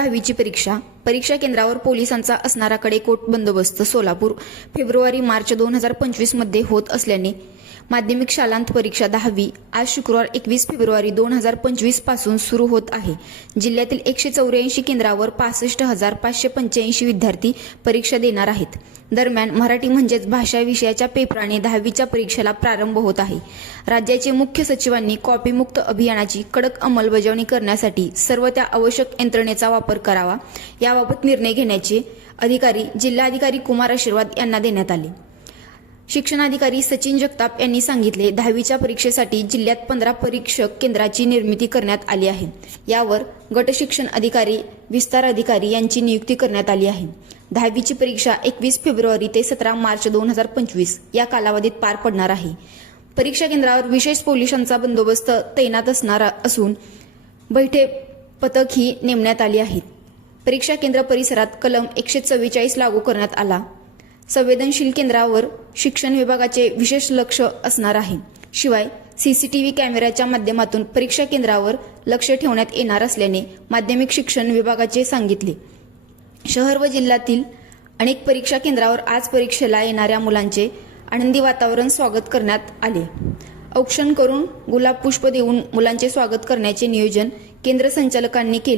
10वीची परीक्षा केंद्रावर पोलिसांचा असणारा कडेकोट बंदोबस्त सोलापूर फेब्रुवारी-मार्च 2025 मध्ये होत असल्याने माध्यमिक शालांत परीक्षा 10वी आज शुक्रवार 21 फेब्रुवारी 2025 पासून सुरू होत आहे। जिल्ह्यातील 184 केंद्रावर 65,585 विद्यार्थी परीक्षा देणार आहेत। दरम्यान मराठी म्हणजेच भाषा विषयाच्या पेपराने 10वीच्या परीक्षेला प्रारंभ होत आहे। राज्याचे मुख्य सचिवांनी कॉपीमुक्त अभियानाची कडक अंमलबजावणी करण्यासाठी सर्व त्या आवश्यक यंत्रणेचा वापर करावा याबाबत निर्णय घेण्याचे जिल्हाधिकारी कुमार आशीर्वाद यांना देण्यात आले। शिक्षणाधिकारी सचिन जगताप यांनी सांगितले, 10वीच्या परीक्षेसाठी जिल्ह्यात 15 परीक्षक केंद्राची निर्मिती करण्यात आली आहे। यावर गट शिक्षण अधिकारी, विस्तार अधिकारी यांची नियुक्ती करण्यात आली आहे। 10वीची परीक्षा 21 फेब्रुवारी ते 17 मार्च 2025 या कालावधीत पार पडणार आहे। परीक्षा केंद्रावर विशेष पोलिसांचा बंदोबस्त तैनात असणार असून बैठे पथकही नेमण्यात आली आहेत। परीक्षा केंद्र परिसरात कलम 144 लागू करण्यात आला। संवेदनशील केंद्रावर शिक्षण विभागाचे विशेष लक्ष असणार आहे। शिवाय सीसीटीव्ही कॅमेऱ्याच्या माध्यमातून परीक्षा केंद्रावर लक्ष ठेवण्यात येणार असल्याने माध्यमिक शिक्षण विभागाचे सांगितले। शहर व जिल्ह्यातील अनेक परीक्षा केंद्रावर आज परीक्षेला येणाऱ्या मुलांचे आनंदी वातावरण स्वागत करण्यात आले। औक्षण करून गुलाब पुष्प देऊन मुलांचे स्वागत करण्याचे नियोजन केंद्र संचालकांनी केले।